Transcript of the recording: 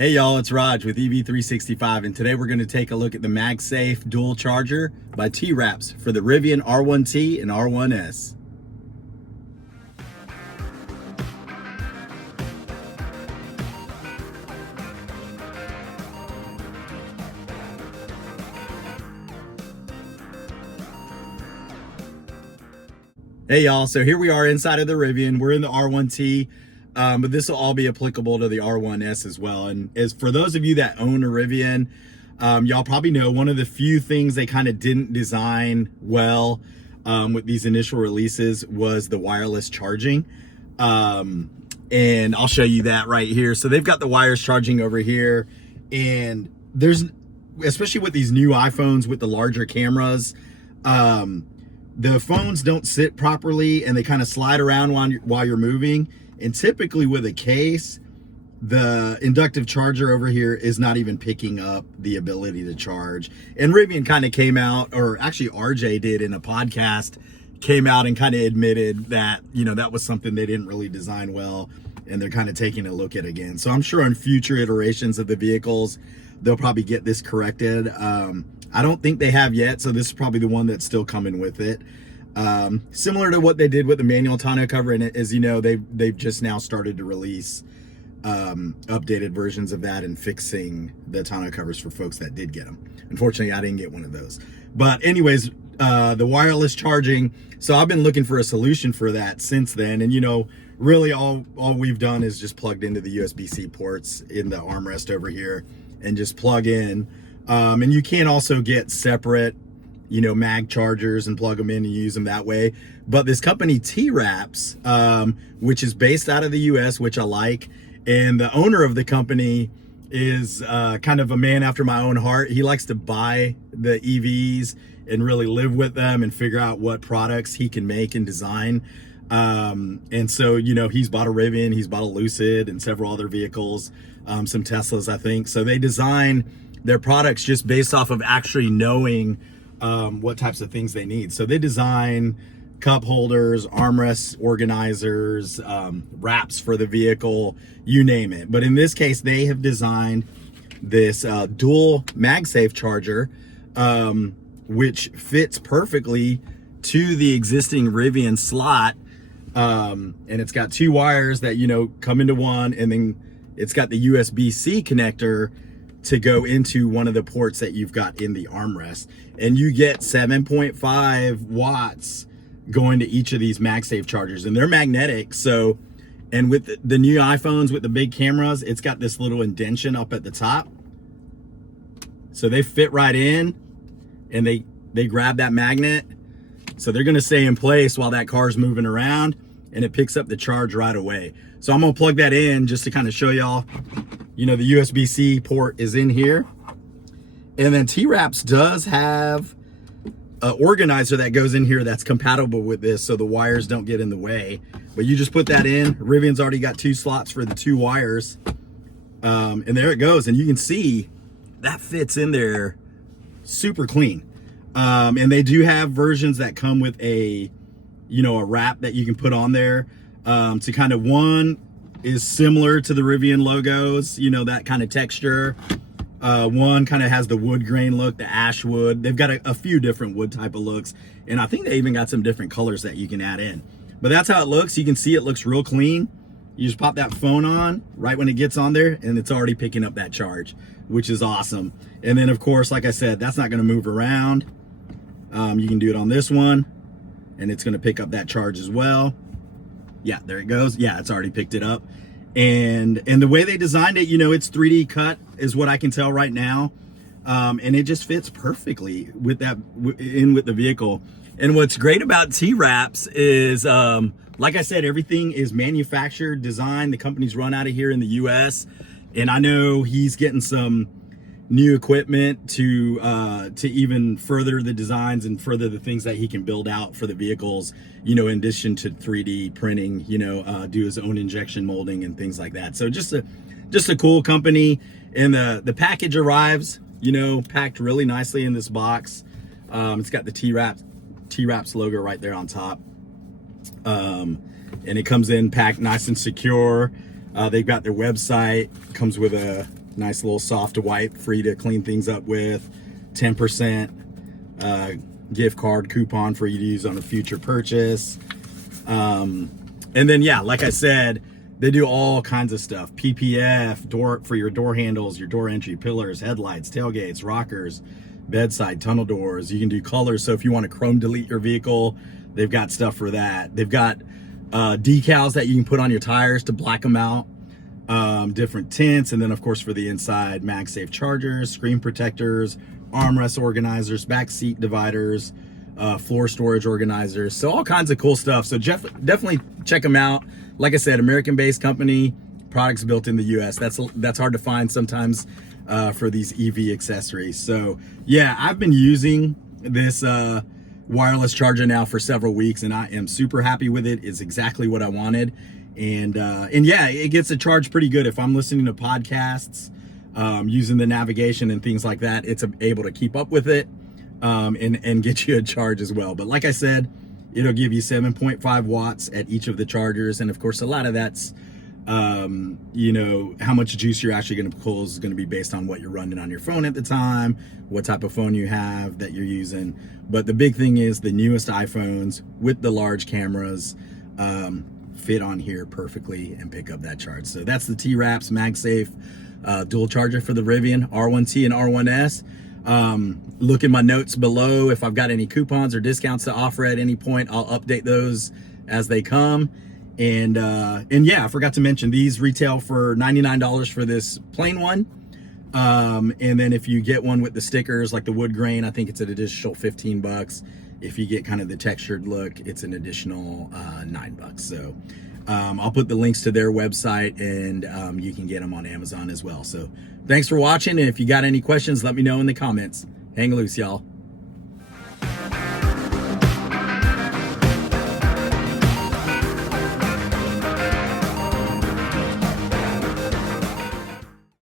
Hey y'all, it's Raj with EV365, and today we're going to take a look at the MagSafe dual charger by TWRAPS for the Rivian R1T and R1S. Hey y'all, so here we are inside of the Rivian. We're in the R1T. But this will all be applicable to the R1S as well. And as for those of you that own a Rivian, y'all probably know one of the few things they kind of didn't design well with these initial releases was the wireless charging. And I'll show you that right here. So they've got the wires charging over here, and there's, especially with these new iPhones with the larger cameras, the phones don't sit properly and they kind of slide around while you're moving. And typically with a case, the inductive charger over here is not even picking up the ability to charge. And Rivian kind of came out, or actually RJ did in a podcast, came out and kind of admitted that, you know, that was something they didn't really design well, and they're kind of taking a look at it again. So I'm sure on future iterations of the vehicles, they'll probably get this corrected. I don't think they have yet, so this is probably the one that's still coming with it. Similar to what they did with the manual tonneau cover, and as you know, they've just now started to release updated versions of that and fixing the tonneau covers for folks that did get them. Unfortunately, I didn't get one of those. But anyways, the wireless charging, so I've been looking for a solution for that since then, and you know, really all we've done is just plugged into the USB-C ports in the armrest over here and just plug in. And you can also get separate, you know, mag chargers and plug them in and use them that way. But this company TWRAPS, which is based out of the US, which I like, and the owner of the company is kind of a man after my own heart. He likes to buy the EVs and really live with them and figure out what products he can make and design. And so, you know, he's bought a Rivian, he's bought a Lucid and several other vehicles, some Teslas, I think. So they design their products just based off of actually knowing what types of things they need. So they design cup holders, armrests, organizers, wraps for the vehicle, you name it. But in this case, they have designed this dual MagSafe charger, which fits perfectly to the existing Rivian slot. And it's got two wires that, you know, come into one, and then it's got the USB-C connector to go into one of the ports that you've got in the armrest. And you get 7.5 watts going to each of these MagSafe chargers, and they're magnetic. So, and with the new iPhones with the big cameras, it's got this little indentation up at the top. So they fit right in, and they grab that magnet. So they're gonna stay in place while that car's moving around, and it picks up the charge right away. So I'm gonna plug that in just to kind of show y'all, you know, the USB-C port is in here. And then TWRAPS does have an organizer that goes in here that's compatible with this, so the wires don't get in the way. But you just put that in. Rivian's already got two slots for the two wires. And there it goes. And you can see that fits in there super clean. And they do have versions that come with a, you know, a wrap that you can put on there to kind of, one is similar to the Rivian logos, you know, that kind of texture. One kind of has the wood grain look, the ash wood. They've got a few different wood type of looks, and I think they even got some different colors that you can add in. But that's how it looks. You can see it looks real clean. You just pop that phone on right when it gets on there, and it's already picking up that charge, which is awesome. And then, of course, like I said, that's not going to move around. You can do it on this one, and it's going to pick up that charge as well. Yeah, there it goes. Yeah, it's already picked it up. And the way they designed it, you know, it's 3D cut is what I can tell right now. And it just fits perfectly with that with the vehicle. And what's great about TWRAPS is, like I said, everything is manufactured, designed. The company's run out of here in the US. And I know he's getting some new equipment to even further the designs and further the things that he can build out for the vehicles, you know, in addition to 3D printing, you know, do his own injection molding and things like that. So just a cool company. And the package arrives, you know, packed really nicely in this box. It's got the TWRAPS logo right there on top. And it comes in packed nice and secure. They've got their website, comes with a Nice little soft wipe, free to clean things up with. 10% gift card coupon for you to use on a future purchase. And then, yeah, like I said, they do all kinds of stuff. PPF, door for your door handles, your door entry, pillars, headlights, tailgates, rockers, bedside, tunnel doors. You can do colors. So if you want to chrome delete your vehicle, they've got stuff for that. They've got decals that you can put on your tires to black them out. Different tints, and then of course for the inside, MagSafe chargers, screen protectors, armrest organizers, back seat dividers, floor storage organizers. So all kinds of cool stuff. So definitely check them out. Like I said, American-based company, products built in the US. That's hard to find sometimes for these EV accessories. So yeah, I've been using this wireless charger now for several weeks, and I am super happy with it. It's exactly what I wanted. And yeah, it gets a charge pretty good. If I'm listening to podcasts, using the navigation and things like that, it's able to keep up with it, and get you a charge as well. But like I said, it'll give you 7.5 watts at each of the chargers. And of course, a lot of that's, you know, how much juice you're actually going to pull is going to be based on what you're running on your phone at the time, what type of phone you have that you're using. But the big thing is the newest iPhones with the large cameras, fit on here perfectly and pick up that charge. So that's the TWRAPS MagSafe dual charger for the Rivian R1T and R1S. Look in my notes below if I've got any coupons or discounts to offer at any point. I'll update those as they come. And yeah, I forgot to mention these retail for $99 for this plain one. And then if you get one with the stickers like the wood grain, I think it's an additional 15 bucks. If you get kind of the textured look, it's an additional $9. So I'll put the links to their website, and you can get them on Amazon as well. So thanks for watching. And if you got any questions, let me know in the comments. Hang loose, y'all.